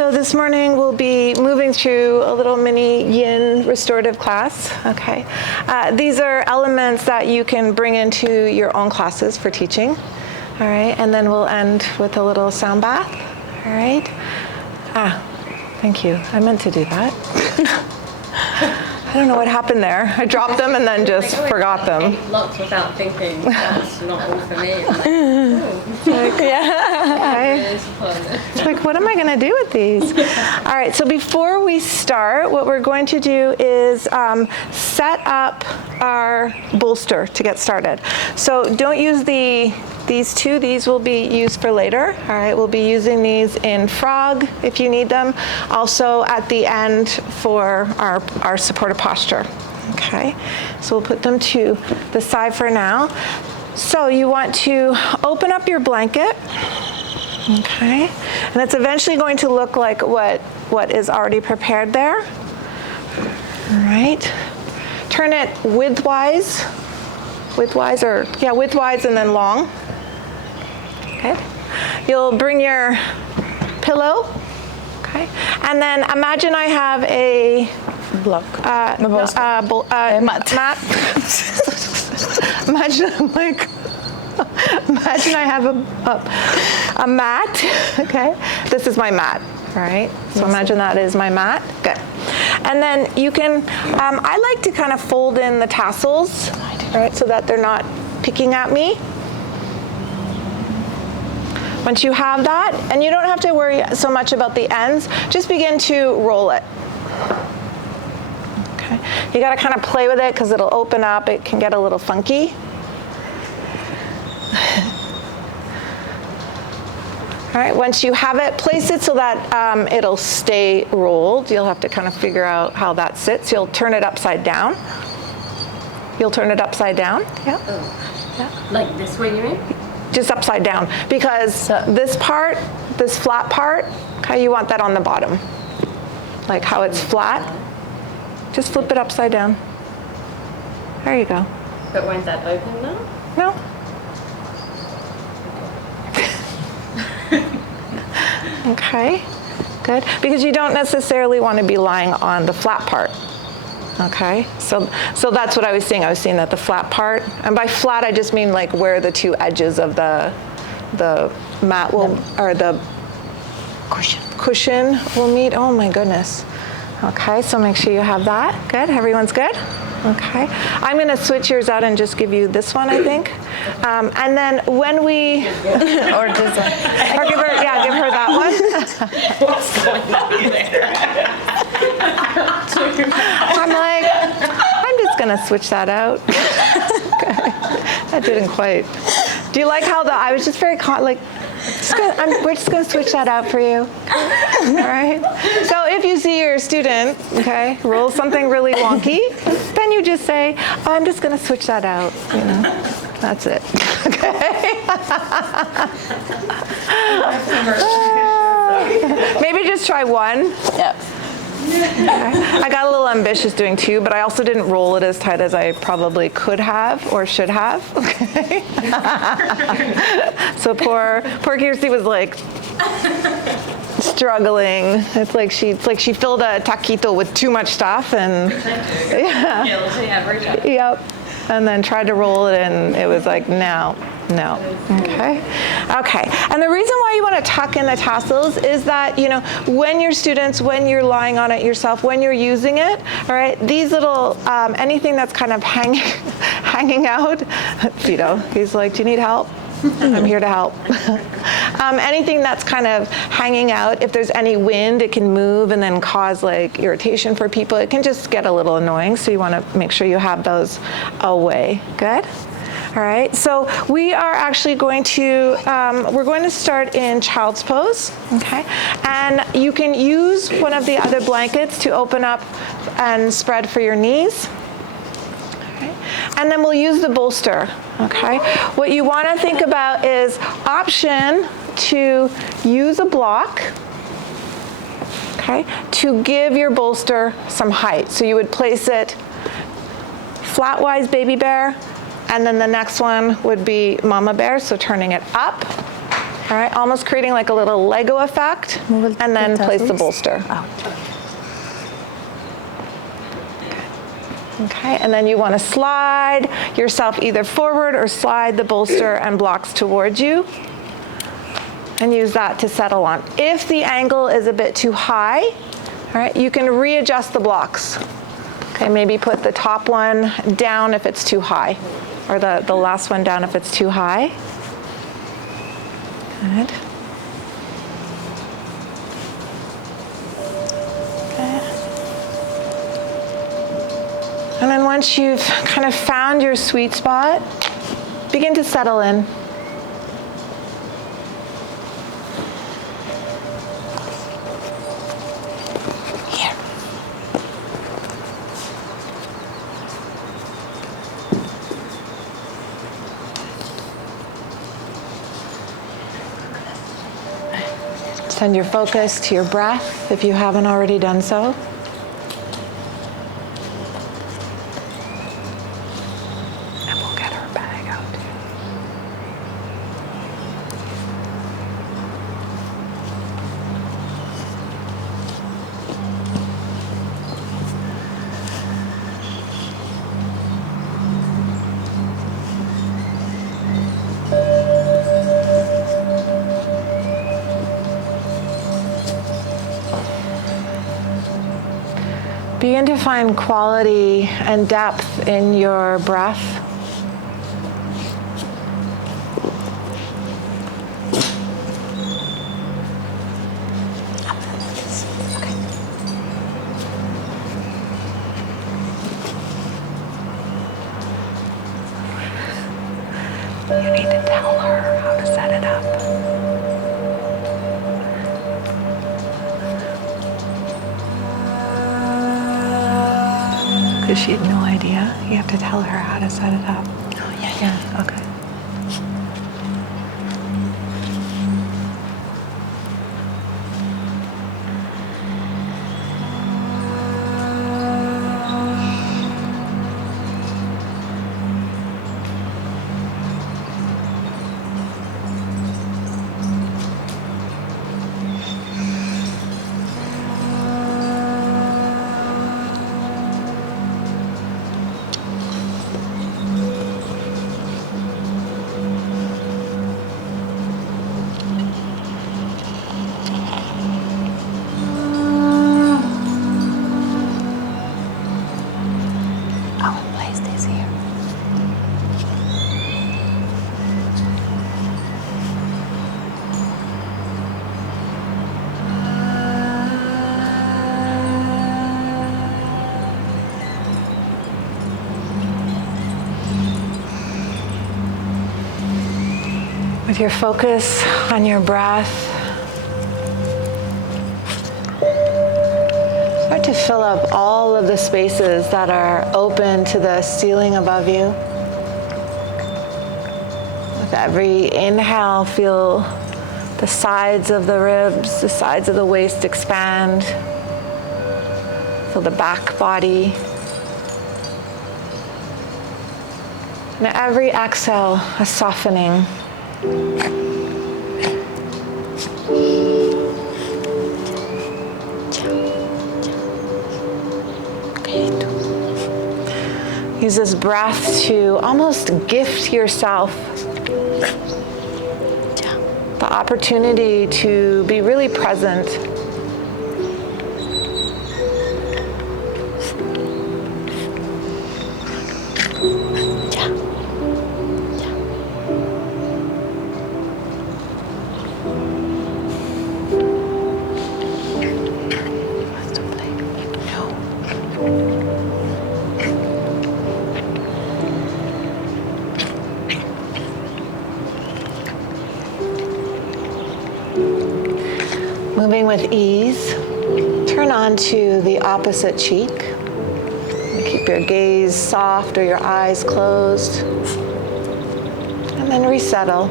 So this morning we'll be moving through a little mini Yin restorative class, okay? These are elements that you can bring into your own classes for teaching, all right? And then we'll end with a little sound bath, all right? Thank you. I meant to do that. I don't know what happened there. I dropped them and then just forgot them. Lots without thinking. That's not all for me. It's like, what am I going to do with these? All right, so before we start, what we're going to do is set up our bolster to get started. So don't use these two. These will be used for later. All right, we'll be using these in frog if you need them. Also at the end for our supportive posture. Okay, so we'll put them to the side for now. So you want to open up your blanket. Okay, and it's eventually going to look like what is already prepared there. All right, turn it widthwise and then long. Okay, you'll bring your pillow. Okay, and then imagine I have a block. mat. Imagine I have a mat. Okay, this is my mat. All right, so imagine that is my mat. Good. And then you can, I like to kind of fold in the tassels, right, so that they're not picking at me. Once you have that, and you don't have to worry so much about the ends, just begin to roll it. Okay, you got to kind of play with it because it'll open up. It can get a little funky. All right, once you have it, place it so that it'll stay rolled. You'll have to kind of figure out how that sits. You'll turn it upside down. Yeah. Like this way, you mean? Just upside down, because this flat part, okay, you want that on the bottom. Like how it's flat. Just flip it upside down. There you go. But won't that open now? No. Okay, good. Because you don't necessarily want to be lying on the flat part. Okay, so that's what I was seeing. I was seeing that the flat part, and by flat I just mean like where the two edges of the mat will, or the cushion will meet. Oh my goodness. Okay, so make sure you have that. Good, everyone's good? Okay, I'm gonna switch yours out and just give you this one, I think. And then when we, or give her that one. What's going on there? I'm just gonna switch that out. Okay. That didn't quite. Do you like how I was just very we're just gonna switch that out for you. All right. So if you see your student, okay, roll something really wonky, then you just say, oh, I'm just gonna switch that out. You know, that's it. Okay. Maybe just try one. Yep. Okay. I got a little ambitious doing two, but I also didn't roll it as tight as I probably could have or should have. Okay. So poor Kirsty was like struggling. It's like she filled a taquito with too much stuff, and yeah. Every time. Yep. And then tried to roll it, and it was like, no. Okay. And the reason why you want to tuck in the tassels is that, you know, when you're lying on it yourself, when you're using it, all right, these little, anything that's kind of hanging out, Vito, he's like, do you need help? I'm here to help. Anything that's kind of hanging out, if there's any wind, it can move and then cause like irritation for people. It can just get a little annoying, so you want to make sure you have those away. Good? All right, so we are actually going to, we're going to start in child's pose, okay? And you can use one of the other blankets to open up and spread for your knees. Okay. And then we'll use the bolster, okay? What you want to think about is option to use a block, okay, to give your bolster some height. So you would place it flatwise baby bear, and then the next one would be mama bear, so turning it up. All right, almost creating like a little Lego effect, and then place the bolster. Okay, and then you want to slide yourself either forward or slide the bolster and blocks towards you, and use that to settle on. If the angle is a bit too high, all right, you can readjust the blocks. Okay, maybe put the top one down if it's too high, or the last one down if it's too high. Good. And then once you've kind of found your sweet spot, begin to settle in. Here. Send your focus to your breath if you haven't already done so. Begin to find quality and depth in your breath. You need to tell her how to set it up. Because she had no idea. You have to tell her how to set it up. Oh, yeah, yeah. Okay. With your focus on your breath, start to fill up all of the spaces that are open to the ceiling above you. With every inhale, feel the sides of the ribs, the sides of the waist expand. Feel the back body. And every exhale, a softening. Use this breath to almost gift yourself the opportunity to be really present. Moving with ease, turn on to the opposite cheek. Keep your gaze soft or your eyes closed. And then resettle.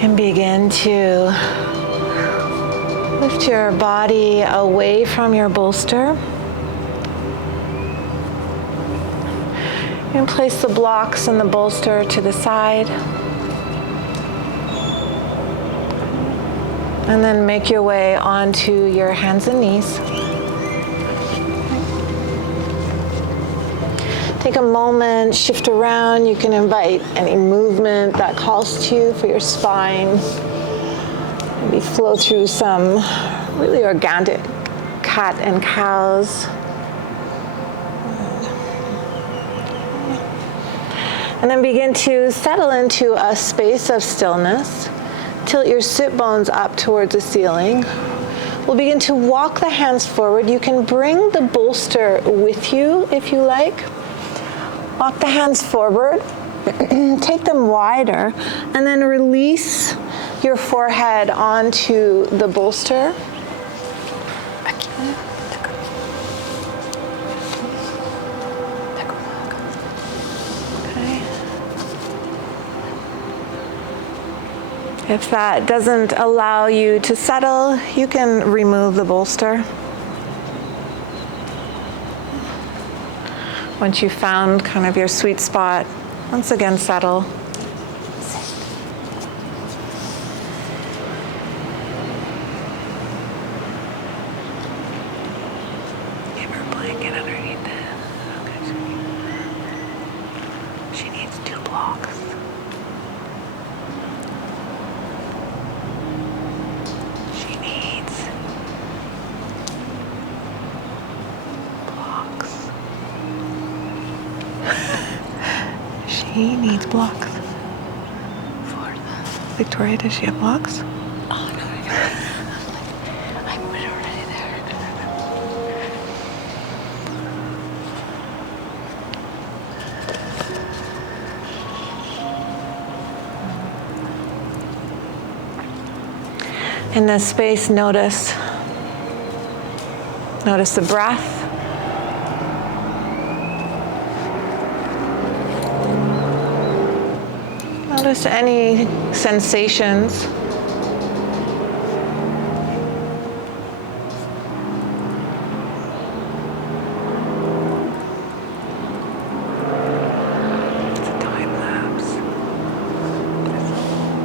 can begin to lift your body away from your bolster. You can place the blocks and the bolster to the side. And then make your way onto your hands and knees. Take a moment, shift around. You can invite any movement that calls to you for your spine. Maybe flow through some really organic cat and cows. And then begin to settle into a space of stillness. Tilt your sit bones up towards the ceiling. We'll begin to walk the hands forward. You can bring the bolster with you if you like. Walk the hands forward. Take them wider. And then release your forehead onto the bolster. If that doesn't allow you to settle, you can remove the bolster. Once you've found kind of your sweet spot, once again settle. Give her a blanket underneath it. Okay. She needs 2 blocks. She needs blocks. For Victoria, does she have blocks? Oh, no. I'm already there. In this space, notice the breath. Notice any sensations. It's a time lapse.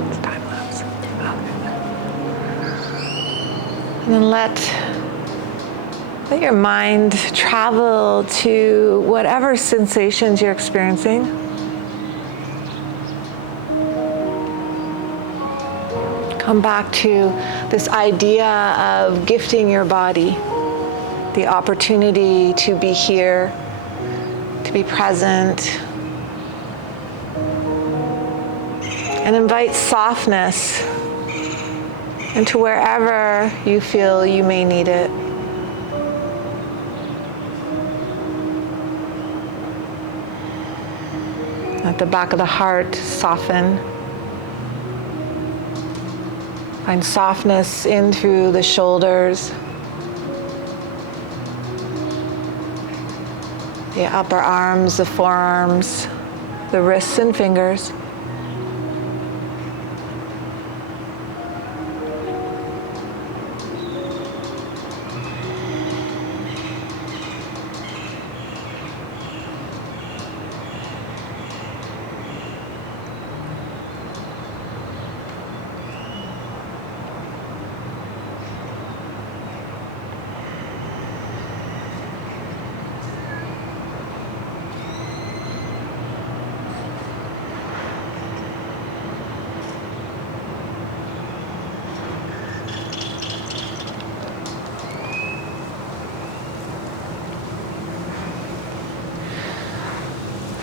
It's time lapse. And then let your mind travel to whatever sensations you're experiencing. Come back to this idea of gifting your body the opportunity to be here, to be present, and invite softness into wherever you feel you may need it. Let the back of the heart soften. Find softness in through the shoulders, the upper arms, the forearms, the wrists and fingers.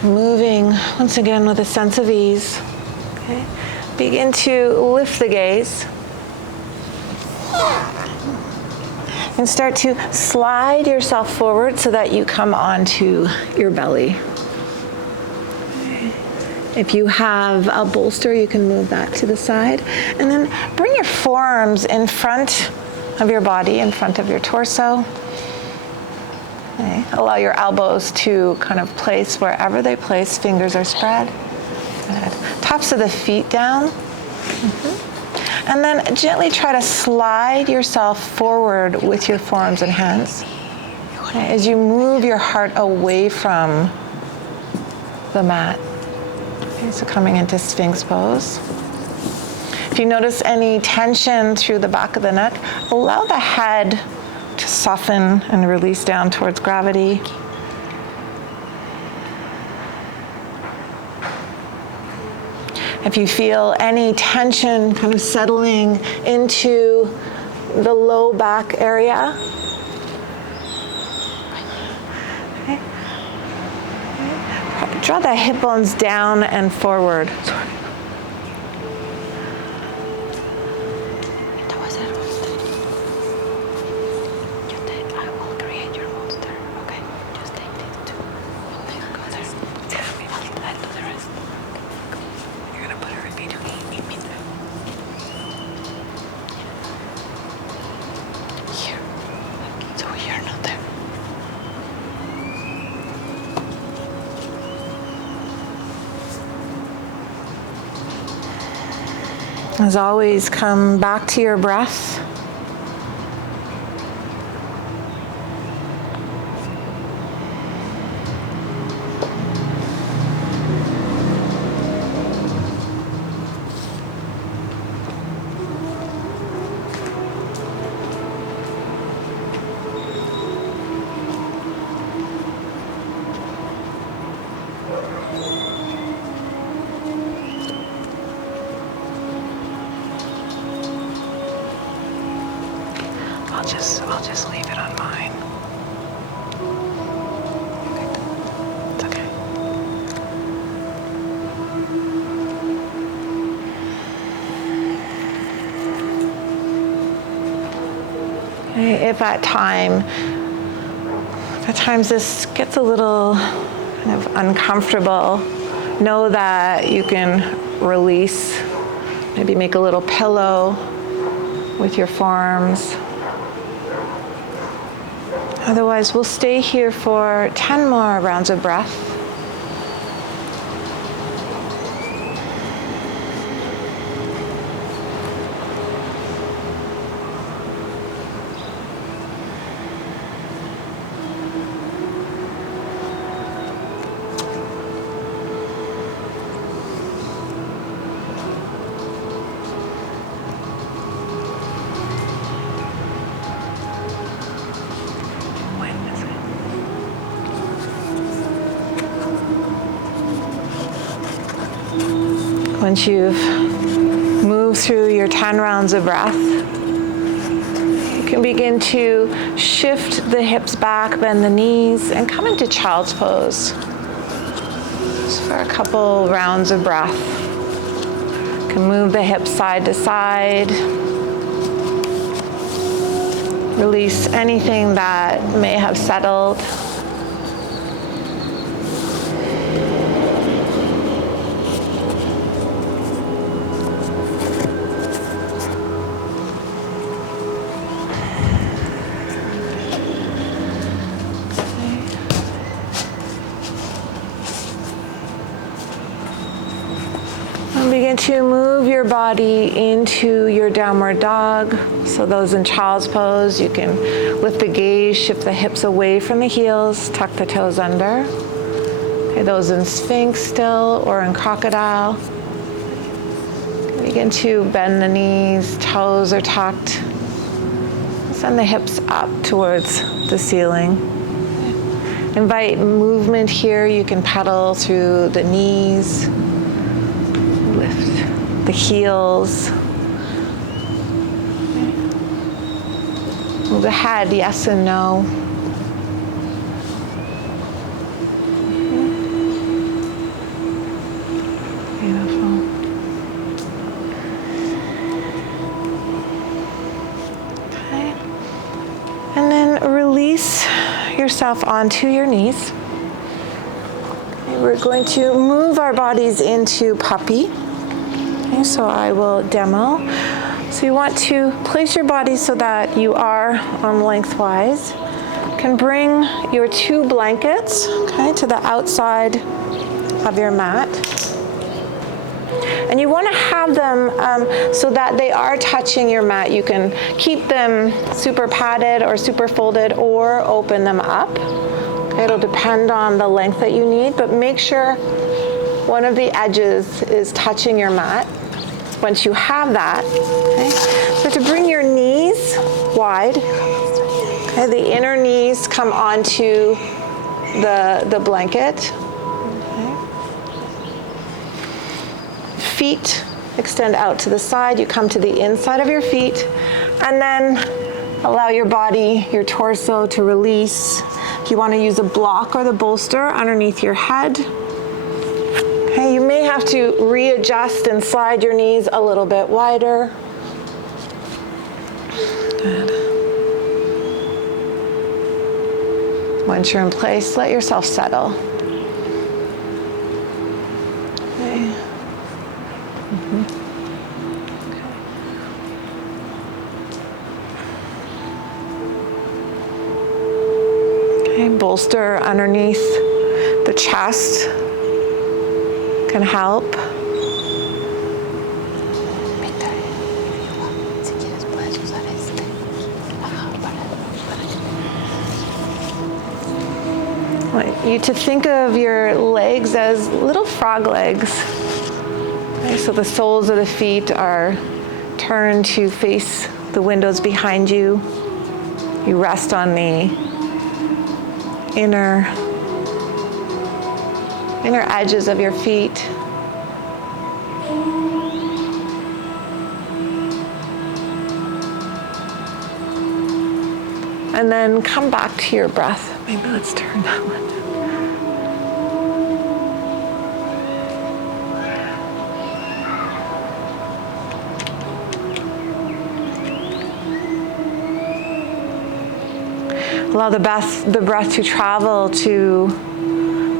Moving once again with a sense of ease. Okay. Begin to lift the gaze. And start to slide yourself forward so that you come onto your belly. Okay. If you have a bolster, you can move that to the side. And then bring your forearms in front of your body, in front of your torso. Okay. Allow your elbows to kind of place wherever they place. Fingers are spread. Good. Tops of the feet down. Mm-hmm. And then gently try to slide yourself forward with your forearms and hands. Okay, as you move your heart away from the mat. Okay, so coming into Sphinx pose. If you notice any tension through the back of the neck, allow the head to soften and release down towards gravity. If you feel any tension kind of settling into the low back area, okay. Draw the hip bones down and forward. As always, come back to your breath. I'll just leave it on mine. It's okay. Okay, if at times this gets a little kind of uncomfortable, know that you can release, maybe make a little pillow with your forearms. Otherwise, we'll stay here for 10 more rounds of breath. Once you've moved through your 10 rounds of breath, you can begin to shift the hips back, bend the knees, and come into child's pose. Just for a couple rounds of breath. You can move the hips side to side. Release anything that may have settled. Begin to move your body into your downward dog. So those in child's pose, you can lift the gaze, shift the hips away from the heels, tuck the toes under. Okay, those in Sphinx still or in crocodile. Begin to bend the knees, toes are tucked. Send the hips up towards the ceiling. Invite movement here. You can pedal through the knees. Lift the heels. Move the head, yes and no. Beautiful. Okay. And then release yourself onto your knees. We're going to move our bodies into puppy. Okay, so I will demo. So you want to place your body so that you are lengthwise. You can bring your 2 blankets, okay, to the outside of your mat. And you want to have them so that they are touching your mat. You can keep them super padded or super folded or open them up. Okay, it'll depend on the length that you need, but make sure one of the edges is touching your mat. Once you have that, okay, so to bring your knees wide, okay, the inner knees come onto the blanket. Okay. Feet extend out to the side. You come to the inside of your feet, and then allow your body, your torso to release. If you want to use a block or the bolster underneath your head. Okay, you may have to readjust and slide your knees a little bit wider. Good. Once you're in place, let yourself settle. Okay. Okay, bolster underneath the chest can help. I want you to think of your legs as little frog legs. Okay, so the soles of the feet are turned to face the windows behind you. You rest on the inner edges of your feet. And then come back to your breath. Maybe let's turn that one. Allow the breath to travel to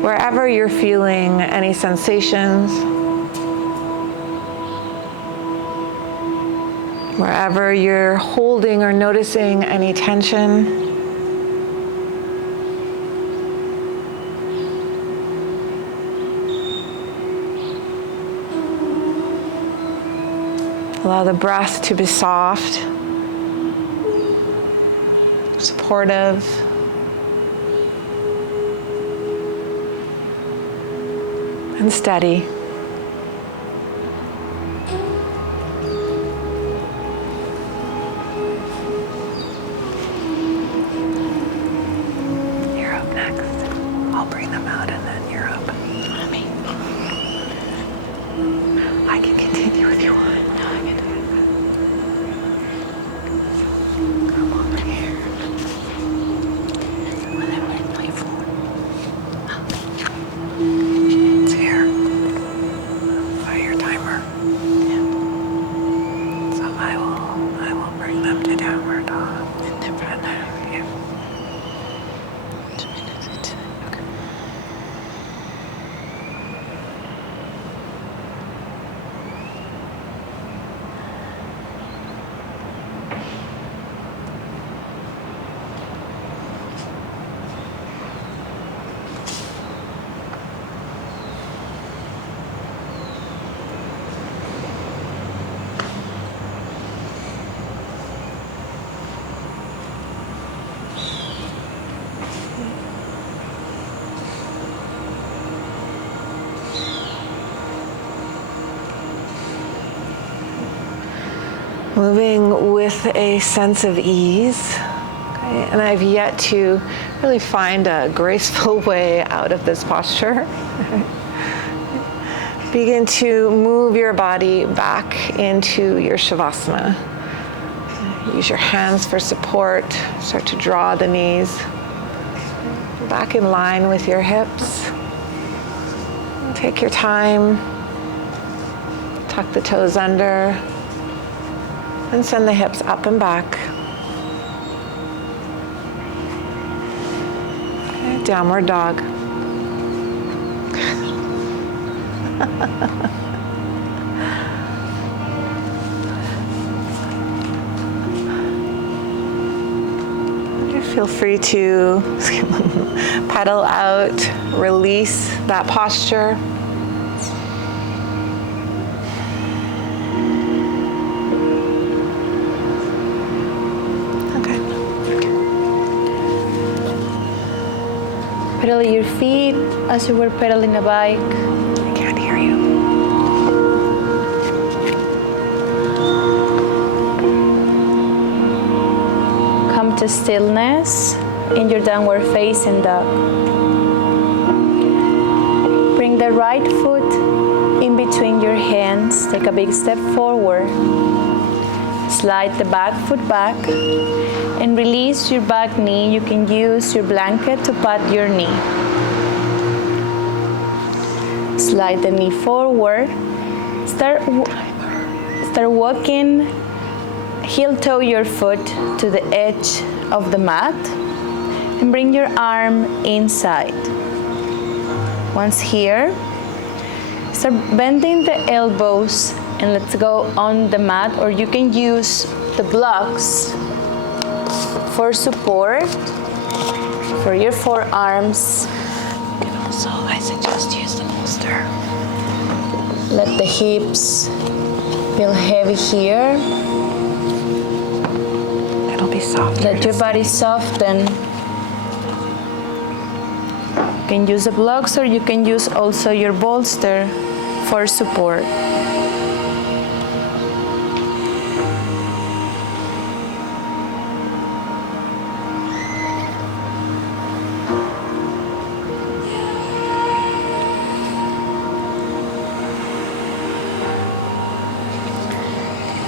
wherever you're feeling any sensations, wherever you're holding or noticing any tension. Allow the breath to be soft, supportive, and steady. You're up next. I'll bring them out and then you're up. Mommy. I can continue if you want. No, I can do it. Come over here. Where's my phone? It's here. By your timer. Yeah. So I will bring them to downward dog. And then yeah. 2 minutes. Okay. Moving with a sense of ease. Okay? And I've yet to really find a graceful way out of this posture. Begin to move your body back into your Shavasana. Use your hands for support. Start to draw the knees back in line with your hips. Take your time. Tuck the toes under. And send the hips up and back. Okay, downward dog. Feel free to pedal out, release that posture. Pedal your feet as you were pedaling a bike. I can't hear you. Come to stillness in your downward facing dog. Bring the right foot in between your hands. Take a big step forward. Slide the back foot back and release your back knee. You can use your blanket to pat your knee. Slide the knee forward. Start walking, heel toe your foot to the edge of the mat and bring your arm inside. Once here, start bending the elbows and let's go on the mat, or you can use the blocks for support for your forearms. And also, I suggest use the bolster. Let the hips feel heavy here. It'll be soft. Let your body soften. You can use the blocks or you can use also your bolster for support.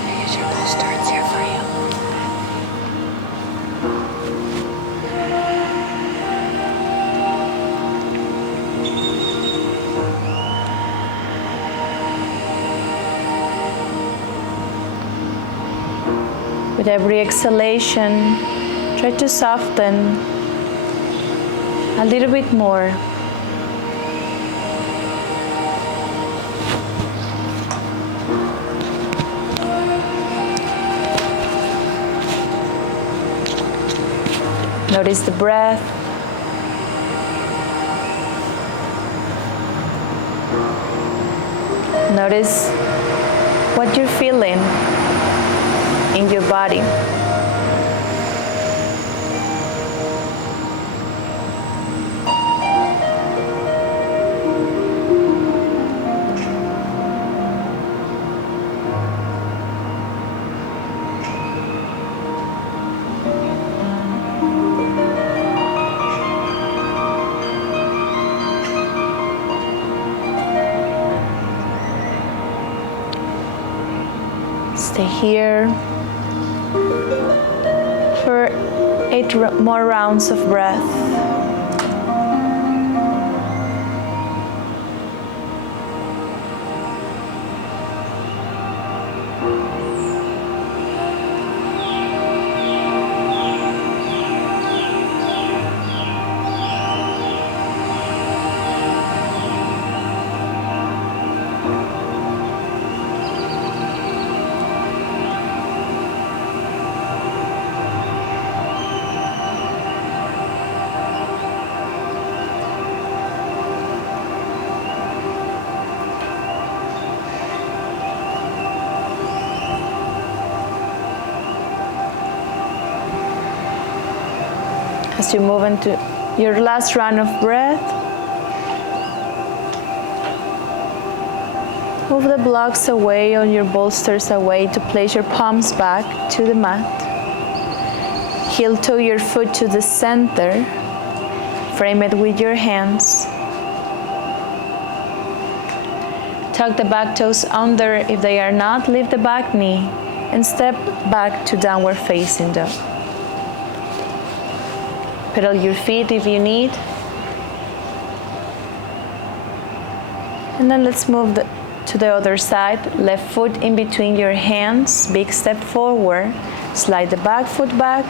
Use your bolster. It's here for you. With every exhalation, try to soften a little bit more. Notice the breath. Notice what you're feeling in your body. Stay here for 8 more rounds of breath. As you move into your last round of breath, move the blocks away or your bolsters away to place your palms back to the mat. Heel toe your foot to the center. Frame it with your hands. Tuck the back toes under. If they are not, lift the back knee and step back to downward facing dog. Pedal your feet if you need. And then let's move to the other side. Left foot in between your hands. Big step forward. Slide the back foot back.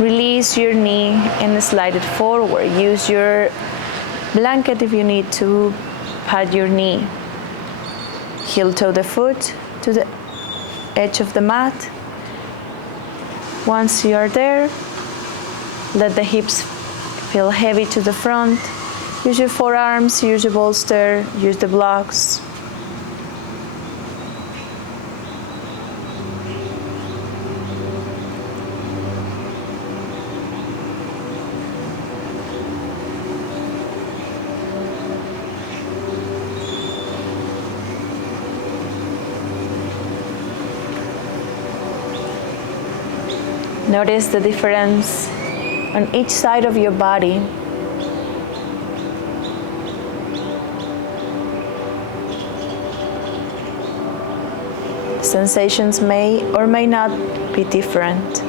Release your knee and slide it forward. Use your blanket if you need to pat your knee. Heel toe the foot to the edge of the mat. Once you are there, let the hips feel heavy to the front. Use your forearms, use your bolster, use the blocks. Notice the difference on each side of your body. Sensations may or may not be different.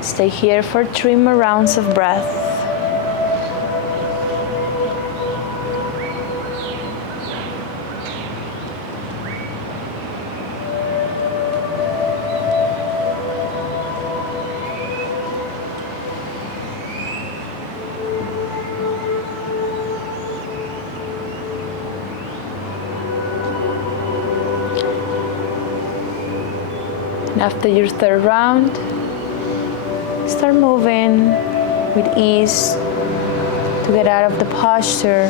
Stay here for 3 more rounds of breath. And after your third round, start moving with ease to get out of the posture.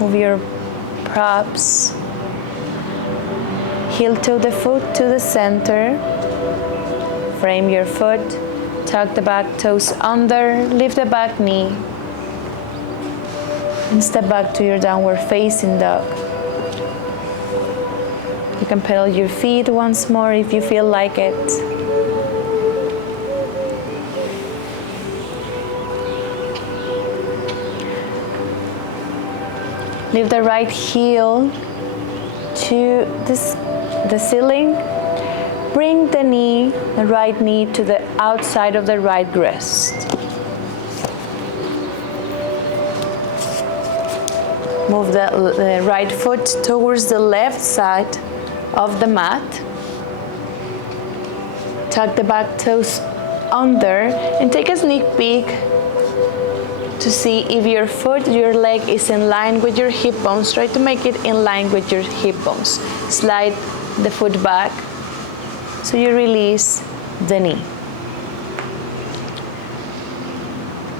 Move your props. Heel toe the foot to the center. Frame your foot. Tuck the back toes under. Lift the back knee. And step back to your downward facing dog. You can pedal your feet once more if you feel like it. Lift the right heel to the ceiling. Bring the right knee to the outside of the right wrist. Move the right foot towards the left side of the mat. Tuck the back toes under and take a sneak peek to see if your leg is in line with your hip bones. Try to make it in line with your hip bones. Slide the foot back so you release the knee.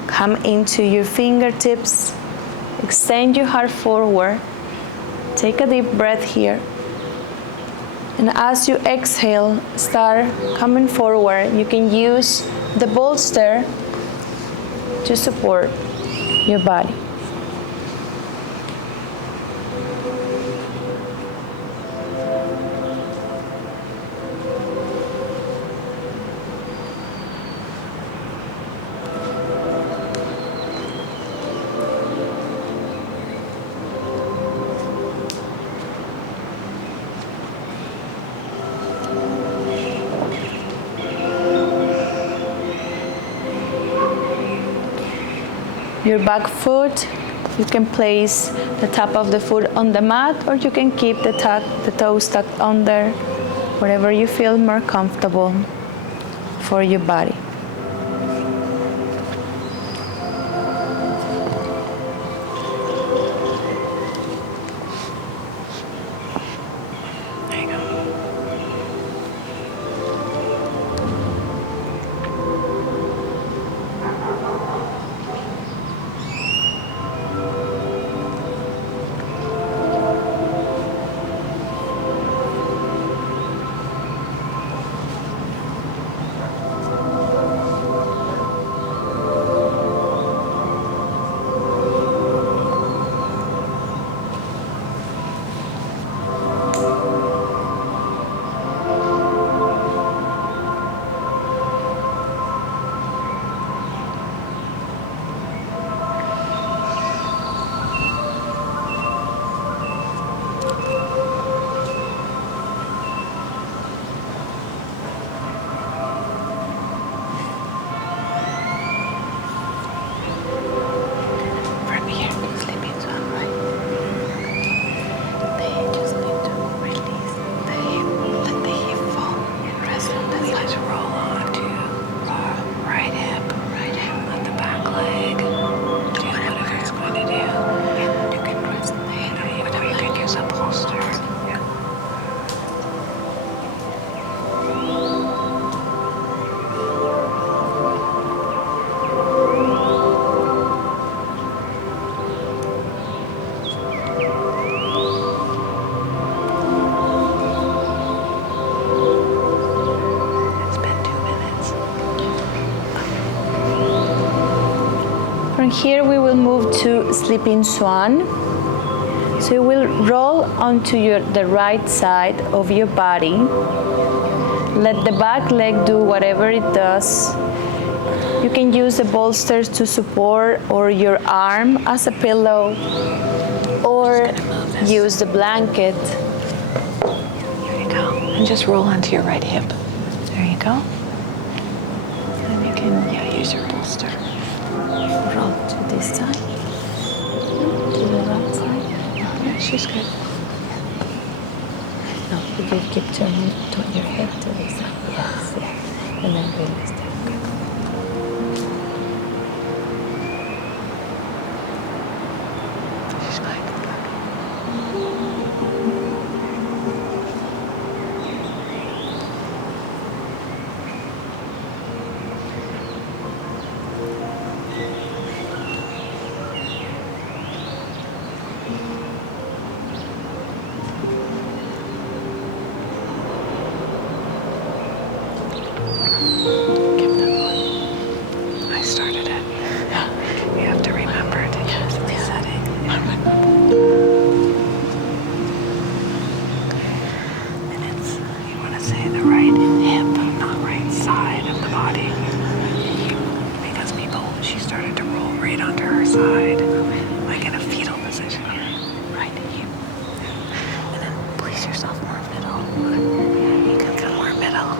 Come into your fingertips. Extend your heart forward. Take a deep breath here. And as you exhale, start coming forward. You can use the bolster to support your body. Your back foot, you can place the top of the foot on the mat, or you can keep the toes tucked under, wherever you feel more comfortable for your body. There you go. here we will move to sleeping swan. So you will roll onto the right side of your body. Let the back leg do whatever it does. You can use the bolsters to support or your arm as a pillow, or use the blanket. There you go. And just roll onto your right hip. There you go. And you can, use your bolster. Roll to this side, to the right side. Yeah, she's good. No, you keep turning your head to this side. Yes, yes. And then release that. She's fine. Give them one. I started it. You have to remember to use the setting. And it's, you want to say the right hip, not right side of the body. Because she started to roll right onto her side, like in a fetal position here. Right hip. And then place yourself more middle. You can come more middle.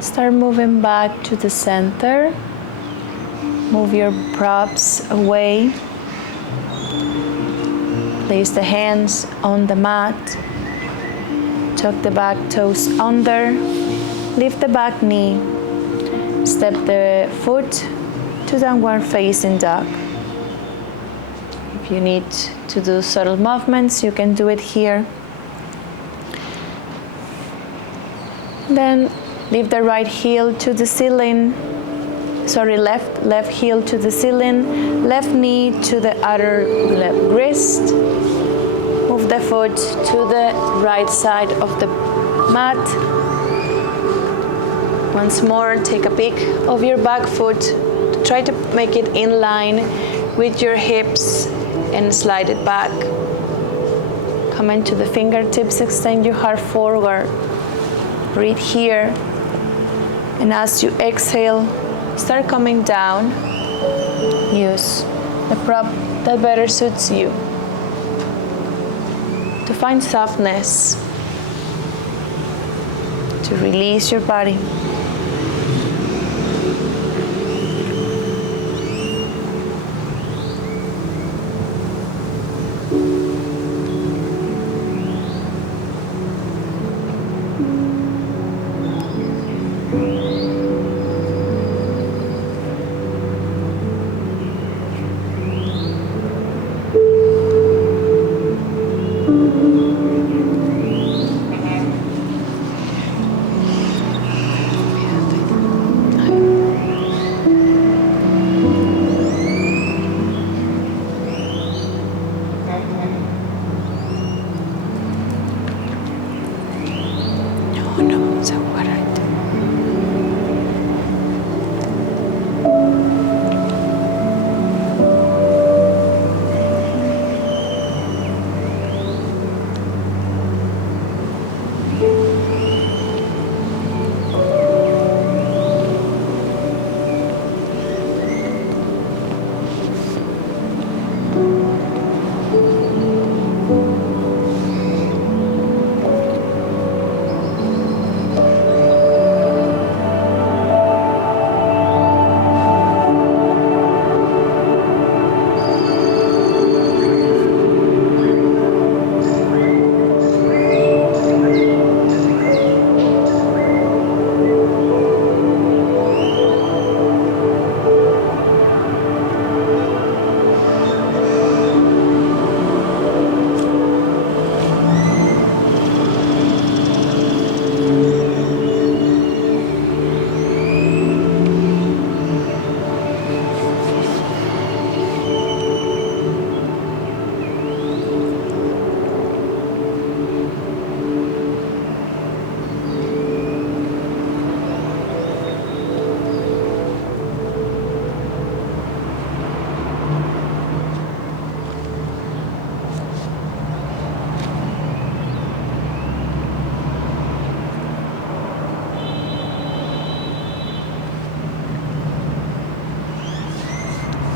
Start moving back to the center. Move your props away. Place the hands on the mat. Tuck the back toes under. Lift the back knee. Step the foot to downward facing dog. If you need to do subtle movements, you can do it here. Then lift the right heel to the ceiling. Left heel to the ceiling. Left knee to the other left wrist. Move the foot to the right side of the mat. Once more, take a peek of your back foot. Try to make it in line with your hips and slide it back. Come into the fingertips, extend your heart forward. Breathe here. And as you exhale, start coming down. Use the prop that better suits you to find softness, to release your body.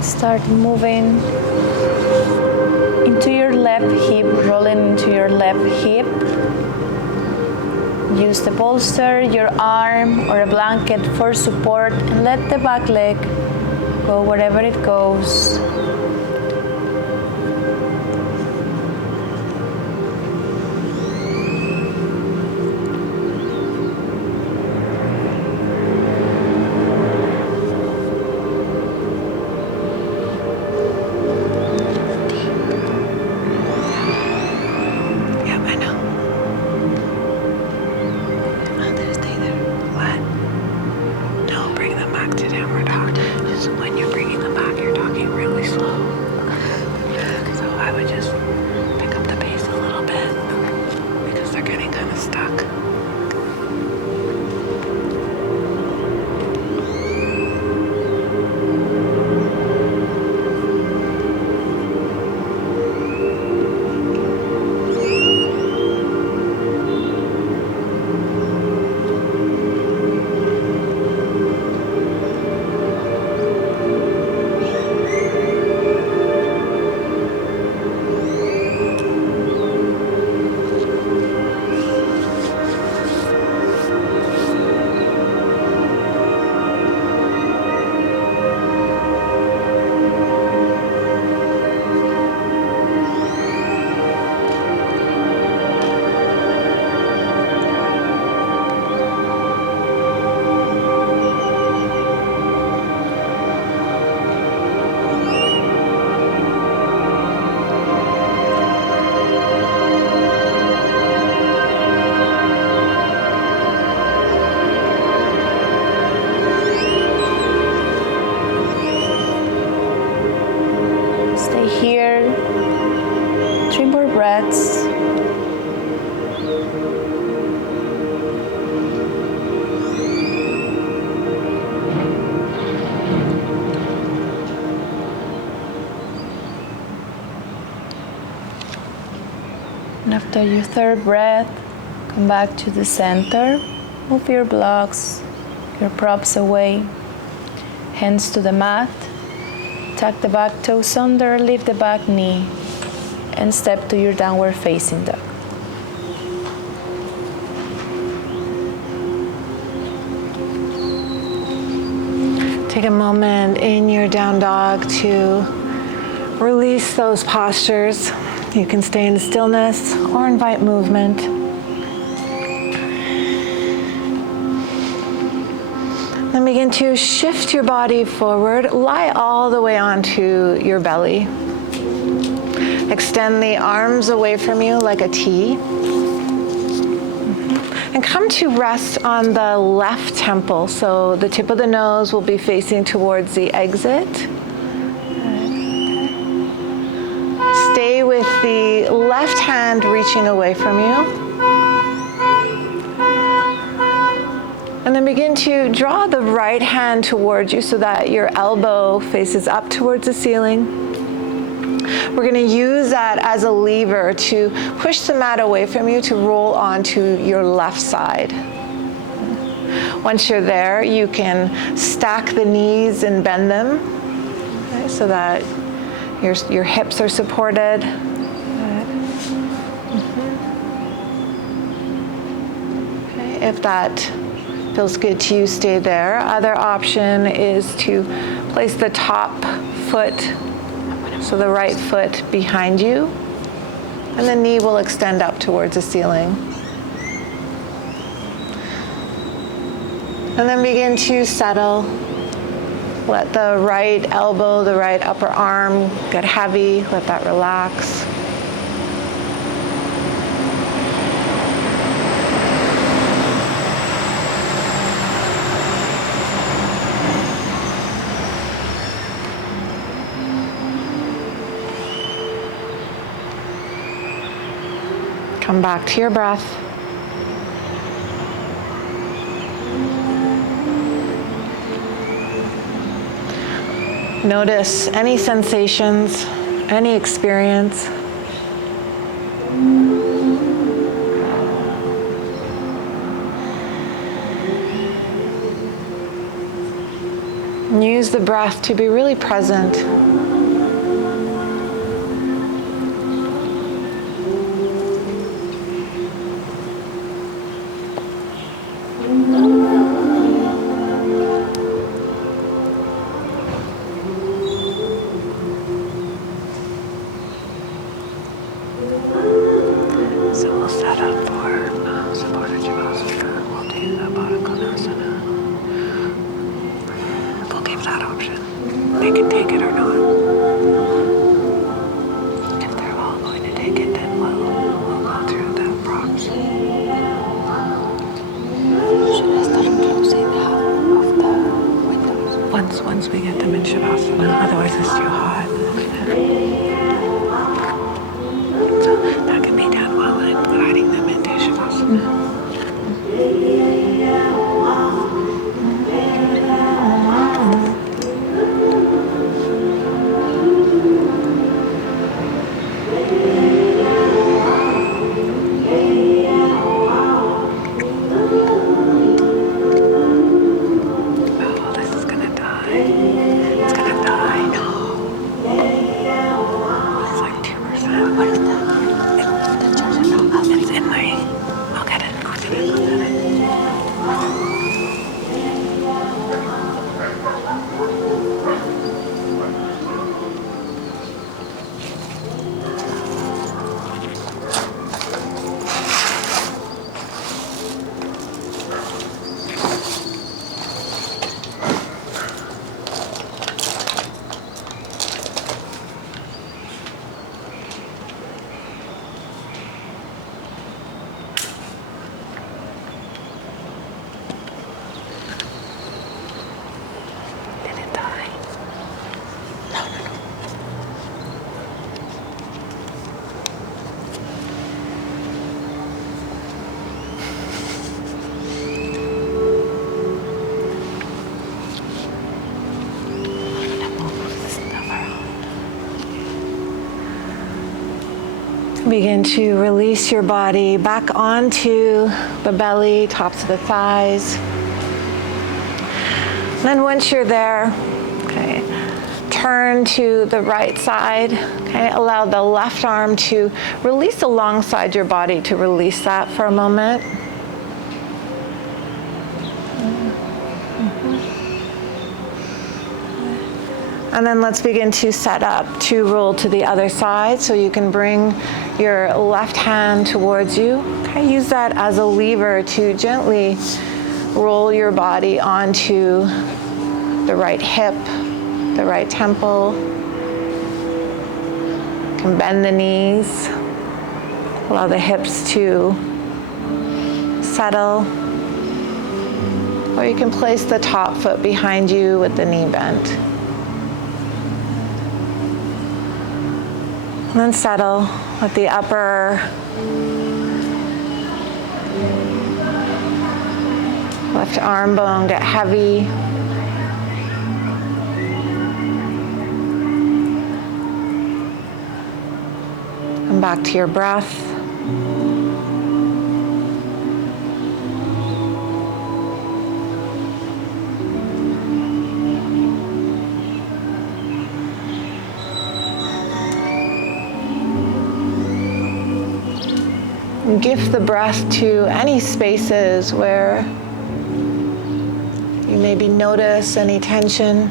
Start moving into your left hip, rolling into your left hip. Use the bolster, your arm, or a blanket for support, and let the back leg go wherever it goes. Stay here. 3 more breaths. And after your third breath, come back to the center. Move your blocks, your props away. Hands to the mat. Tuck the back toes under, lift the back knee, and step to your downward facing dog. Take a moment in your down dog to release those postures. You can stay in stillness or invite movement. Then begin to shift your body forward. Lie all the way onto your belly. Extend the arms away from you like a T. And come to rest on the left temple. So the tip of the nose will be facing towards the exit. Stay with the left hand reaching away from you. And then begin to draw the right hand towards you so that your elbow faces up towards the ceiling. We're going to use that as a lever to push the mat away from you to roll onto your left side. Once you're there, you can stack the knees and bend them, okay, so that your hips are supported. Okay, if that feels good to you, stay there. Other option is to place the top foot, so the right foot behind you, and the knee will extend up towards the ceiling. And then begin to settle. Let the right elbow, the right upper arm get heavy. Let that relax. Come back to your breath. Notice any sensations, any experience. And use the breath to be really present. So we'll set up for supported Shavasana. We'll do the Baddha Konasana. We'll give that option. They can take it or not. If they're all going to take it, then we'll go through the props. Should I start closing half of the windows? Once we get them in Shavasana, otherwise it's too hot. So that can be done while I'm guiding them into Shavasana. Oh, this is gonna die. It's gonna die. No. It's like 2%. What is that? It's in my... I'll get it. I'll get it. Did it die? No. I'm gonna move this stuff around. Begin to release your body back onto the belly, tops of the thighs. Then once you're there, okay, turn to the right side. Okay, allow the left arm to release alongside your body, to release that for a moment. And then let's begin to set up to roll to the other side. So you can bring your left hand towards you. Okay, use that as a lever to gently roll your body onto the right hip, the right temple. You can bend the knees. Allow the hips to settle. Or you can place the top foot behind you with the knee bent. And then settle. Let the upper left arm bone get heavy. Come back to your breath. Gift the breath to any spaces where you maybe notice any tension.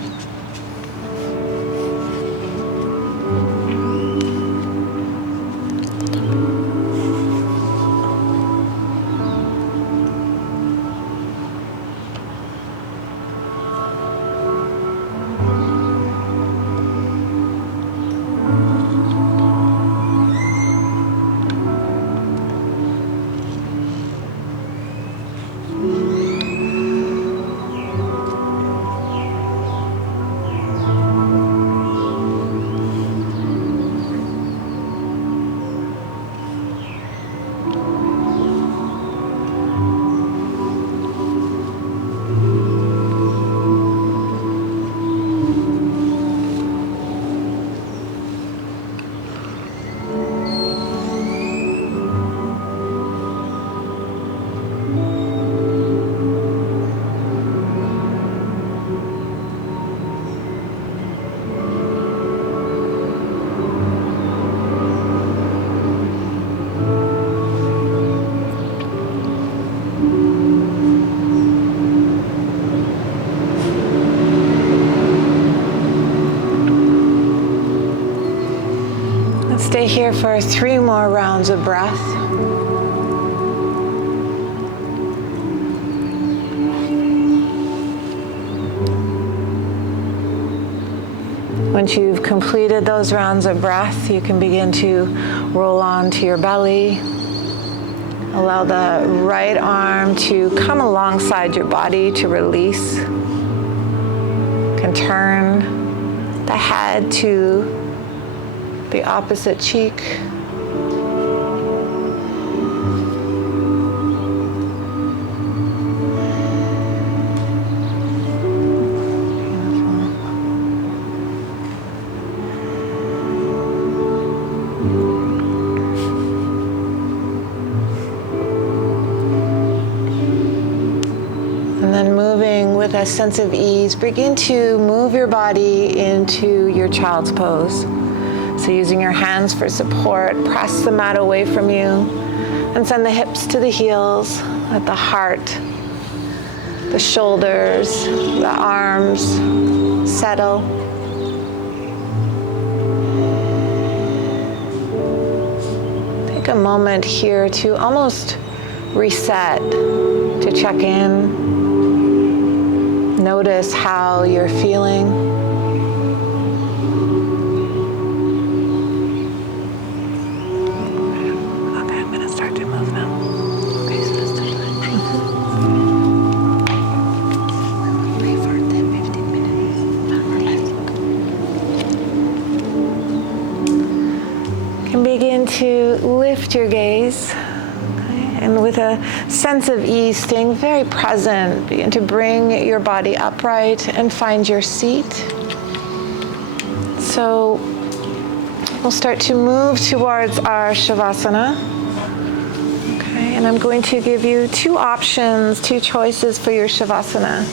Stay here for 3 more rounds of breath. Once you've completed those rounds of breath, you can begin to roll onto your belly. Allow the right arm to come alongside your body to release. You can turn the head to the opposite cheek. With a sense of ease, begin to move your body into your child's pose. So using your hands for support, press the mat away from you and send the hips to the heels, let the heart, the shoulders, the arms settle. Take a moment here to almost reset, to check in. Notice how you're feeling. Okay, I'm gonna start to move now. Okay, so let's start pray for 10, 15 minutes or less. You can begin to lift your gaze. And with a sense of ease, staying very present, begin to bring your body upright and find your seat. So we'll start to move towards our Shavasana. Okay, and I'm going to give you 2 options, 2 choices for your Shavasana.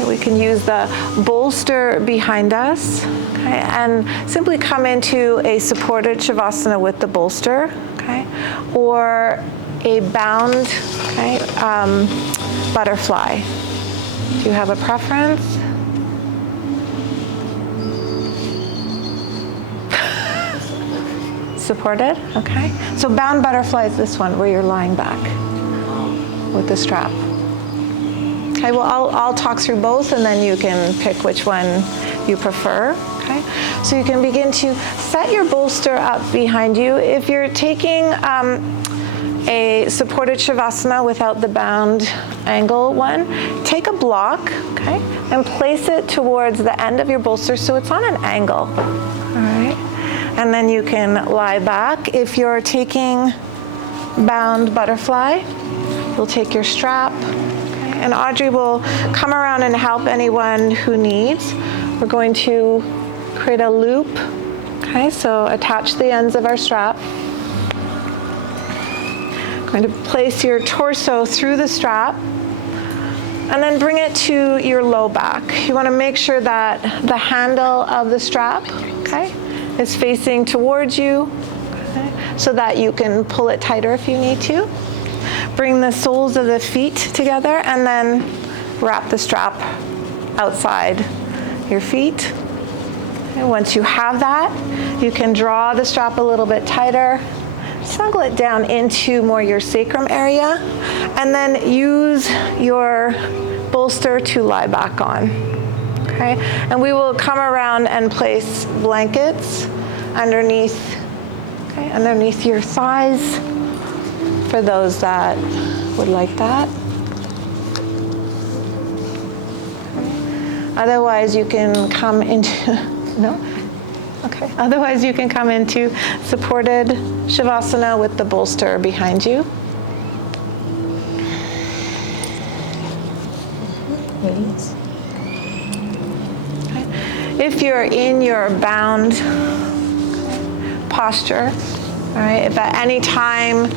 And we can use the bolster behind us, okay, and simply come into a supported Shavasana with the bolster, okay, or a bound, okay, butterfly. Do you have a preference? Supported, okay. So bound butterfly is this one where you're lying back with the strap. Okay, well I'll talk through both and then you can pick which one you prefer, okay. So you can begin to set your bolster up behind you. If you're taking a supported Shavasana without the bound angle one, take a block, okay, and place it towards the end of your bolster so it's on an angle, all right? And then you can lie back. If you're taking bound butterfly, you'll take your strap, okay, and Audrey will come around and help anyone who needs. We're going to create a loop, okay, so attach the ends of our strap. Going to place your torso through the strap and then bring it to your low back. You want to make sure that the handle of the strap, okay, is facing towards you, okay, so that you can pull it tighter if you need to. Bring the soles of the feet together and then wrap the strap outside your feet. Okay, once you have that, you can draw the strap a little bit tighter. Snuggle it down into more your sacrum area, and then use your bolster to lie back on, okay? And we will come around and place blankets underneath, okay, underneath your thighs for those that would like that. Okay. Otherwise, you can come into, no? Okay, otherwise you can come into supported Shavasana with the bolster behind you. Okay. If you're in your bound posture, all right, if at any time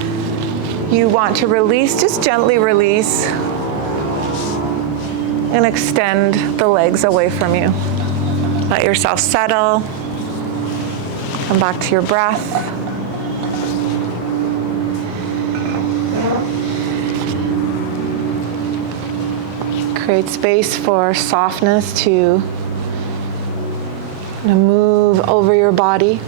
you want to release, just gently release and extend the legs away from you. Let yourself settle. Come back to your breath. Create space for softness to move over your body.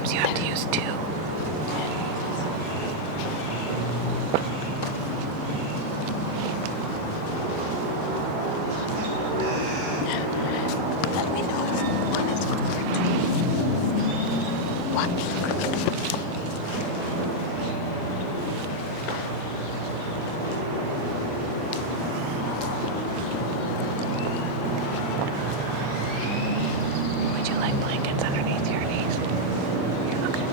Sometimes you have to use two. Let me know if one is comfortable. One. Would you like blankets underneath your knees? Okay.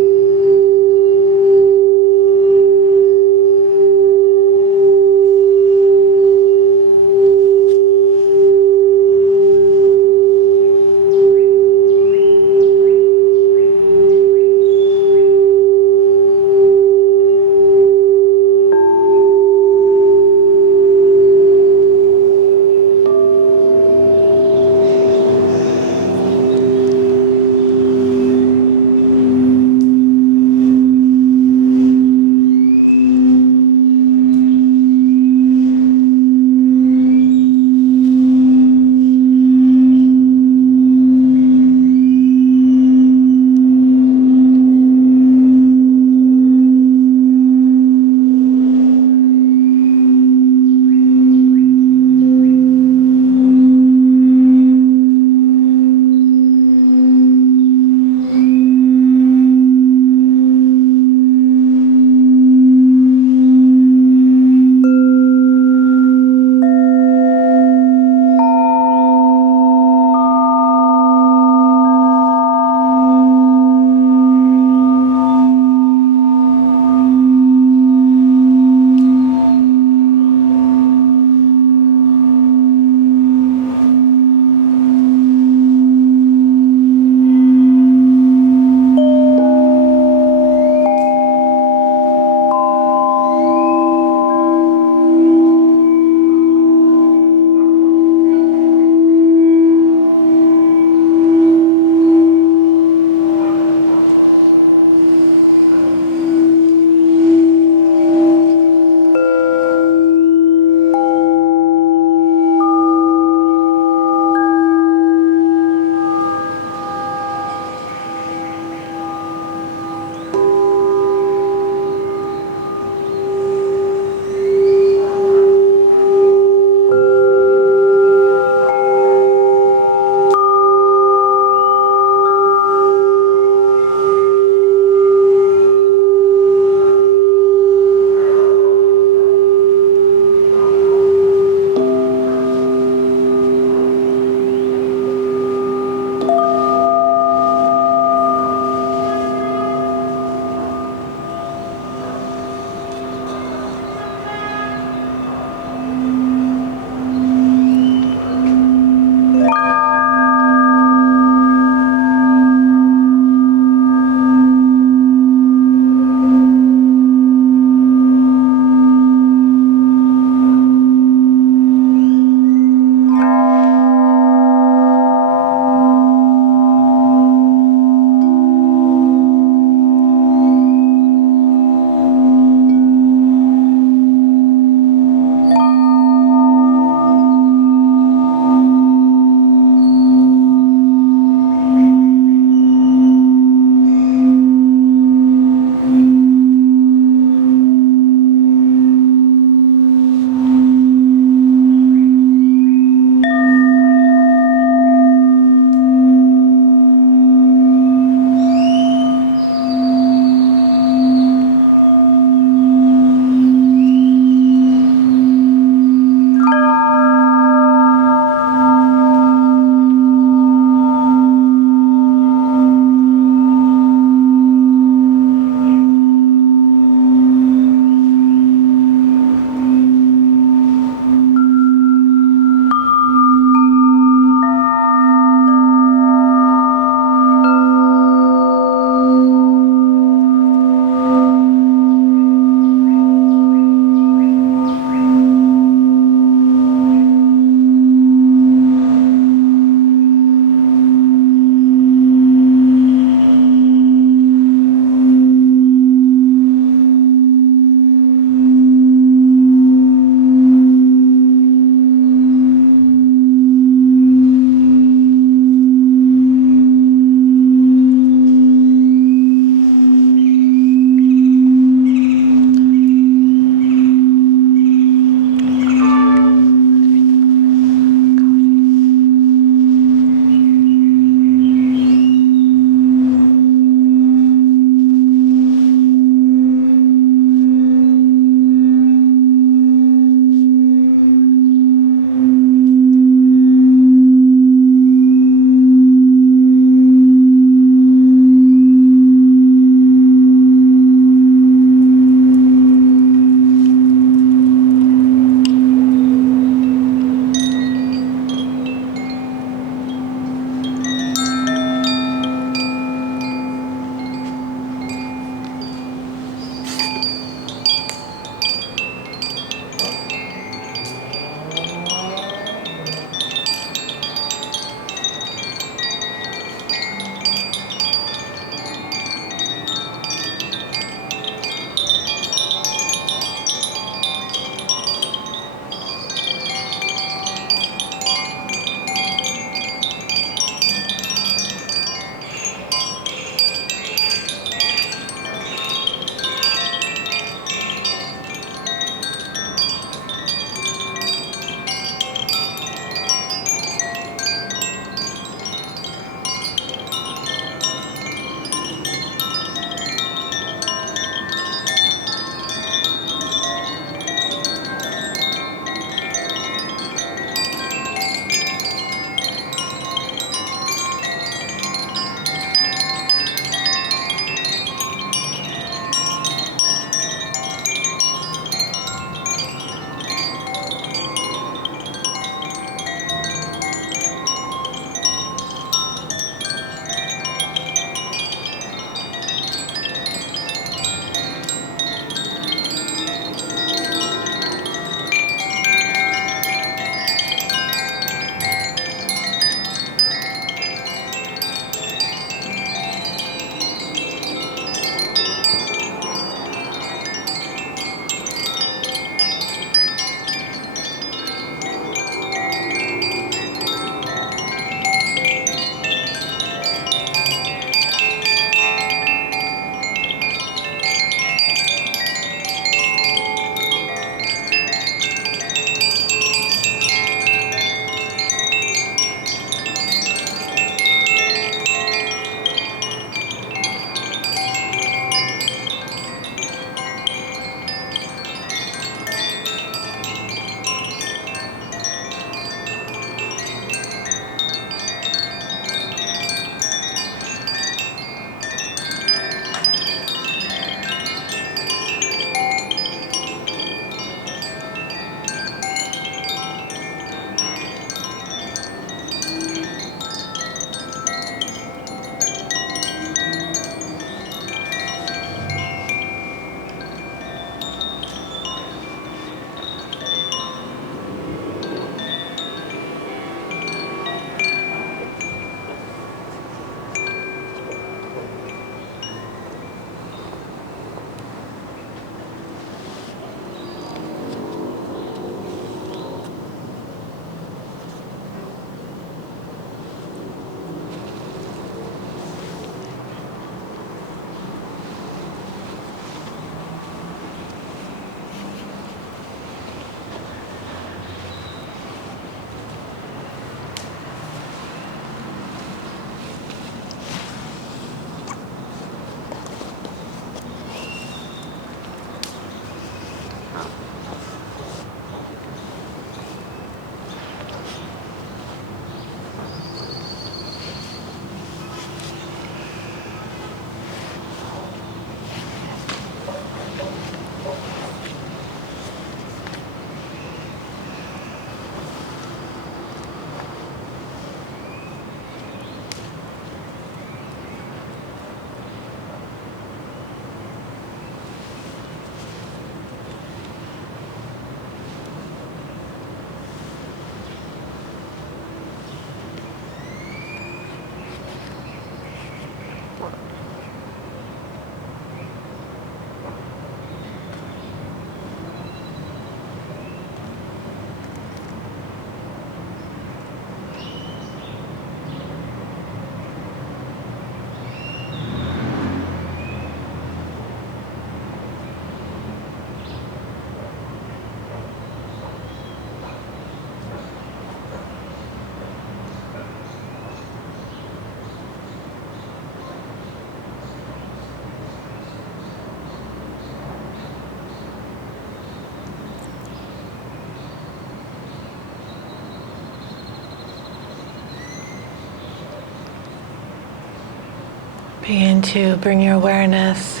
Begin to bring your awareness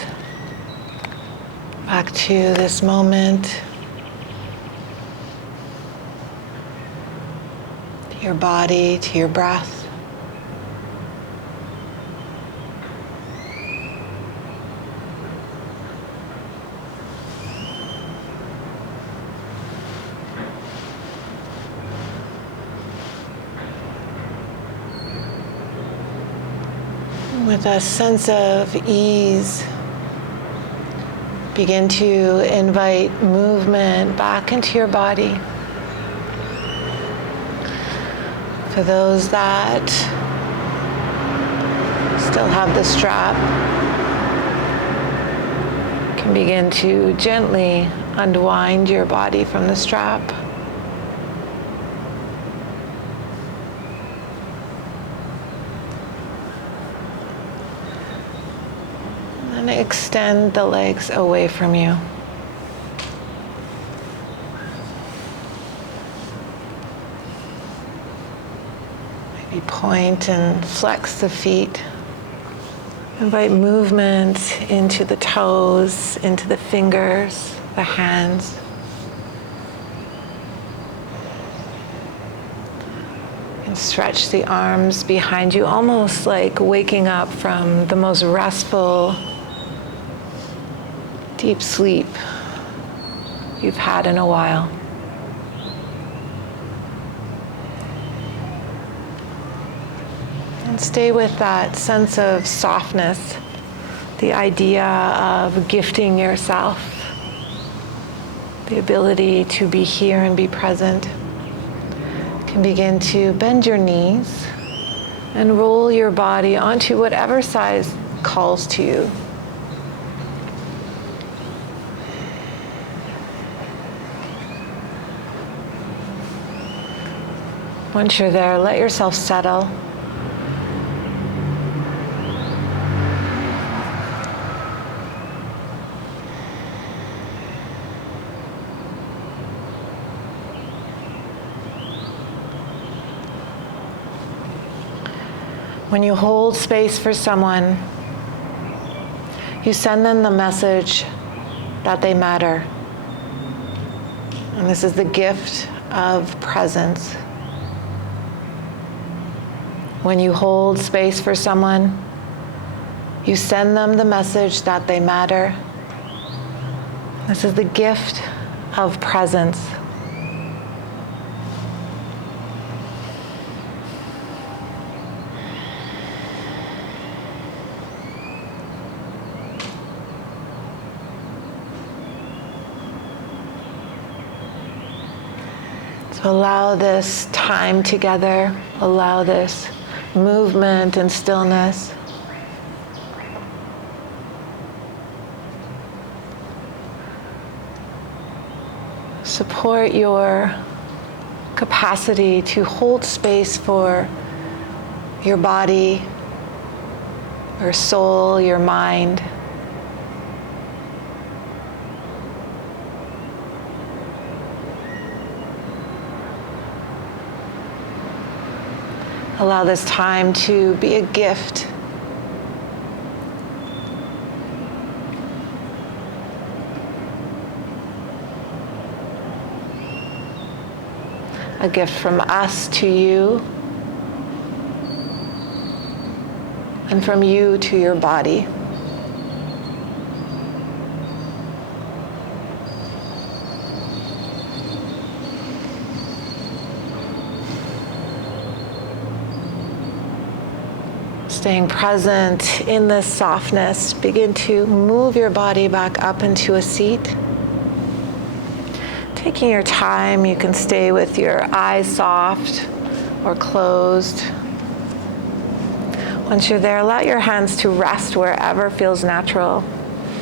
back to this moment, to your body, to your breath. With a sense of ease, begin to invite movement back into your body. For those that still have the strap, you can begin to gently unwind your body from the strap. And extend the legs away from you. Maybe point and flex the feet. Invite movement into the toes, into the fingers, the hands. And stretch the arms behind you, almost like waking up from the most restful, deep sleep you've had in a while. And stay with that sense of softness, the idea of gifting yourself, the ability to be here and be present. You can begin to bend your knees and roll your body onto whatever side calls to you. Once you're there, let yourself settle. When you hold space for someone, you send them the message that they matter. And this is the gift of presence. When you hold space for someone, you send them the message that they matter. This is the gift of presence. So allow this time together, allow this movement and stillness. Support your capacity to hold space for your body, your soul, your mind. Allow this time to be a gift. A gift from us to you, and from you to your body. Staying present in this softness, begin to move your body back up into a seat. Taking your time, you can stay with your eyes soft or closed. Once you're there, allow your hands to rest wherever feels natural.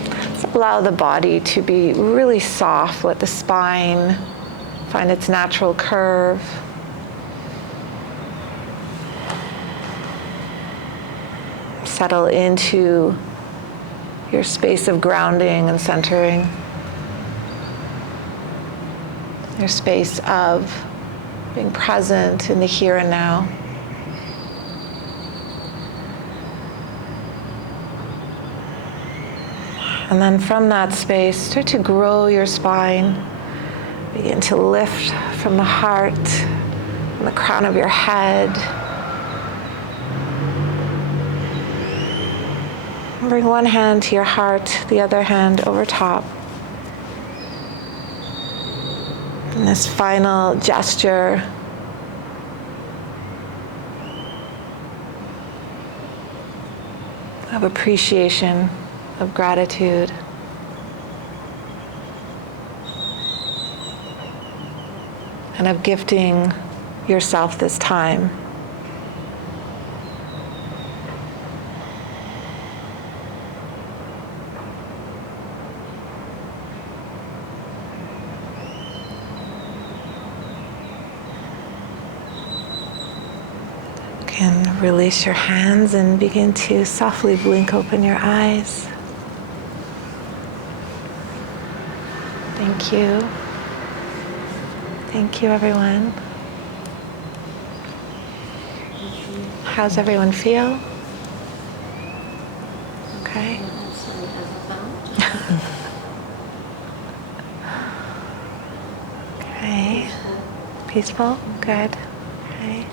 Just allow the body to be really soft. Let the spine find its natural curve. Settle into your space of grounding and centering. Your space of being present in the here and now. And then from that space, start to grow your spine. Begin to lift from the heart, from the crown of your head. And bring one hand to your heart, the other hand over top. And this final gesture of appreciation, of gratitude. And of gifting yourself this time. You can release your hands and begin to softly blink open your eyes. Thank you. Thank you, everyone. How's everyone feel? Okay. Okay. Peaceful? Good. Okay.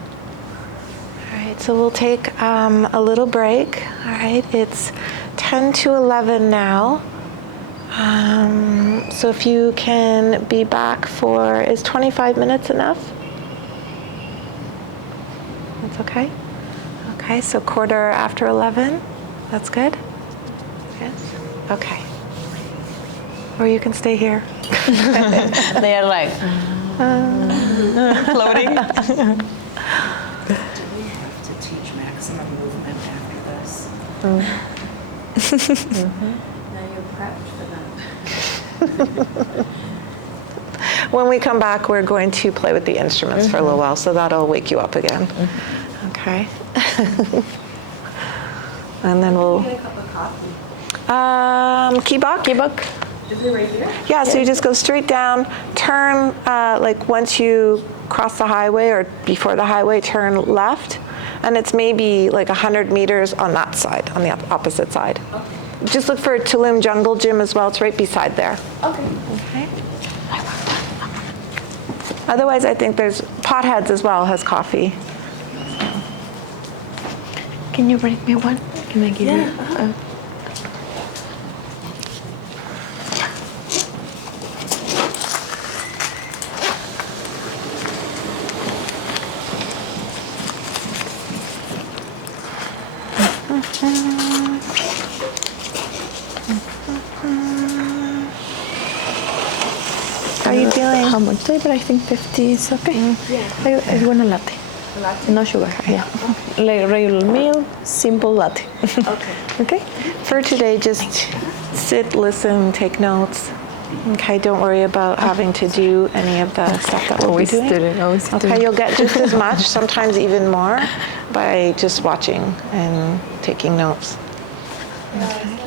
All right, so we'll take a little break. All right, it's 10 to 11 now. So if you can be back for, is 25 minutes enough? That's okay? Okay, so 11:15. That's good? Yes? Okay. Or you can stay here. They are like floating. Do we have to teach maximum movement after this? Now you're prepped for that. When we come back, we're going to play with the instruments for a little while, so that'll wake you up again. Okay. And then we'll. Get a cup of coffee. Kibak. Is it right here? Yeah, so you just go straight down, turn, like once you cross the highway or before the highway, turn left, and it's maybe like 100 meters on that side, on the opposite side. Okay. Just look for Tulum Jungle Gym as well, it's right beside there. Okay. Okay. Otherwise, I think there's Potheads as well, has coffee. Can you bring me one? Can I give you? How are you feeling? How much? But I think 50 is okay. I want a latte. No sugar. Yeah. Like regular meal, simple latte. Okay. Okay. For today, just sit, listen, take notes. Okay, don't worry about having to do any of the stuff that we'll be doing. Okay, you'll get just as much, sometimes even more, by just watching and taking notes. Okay.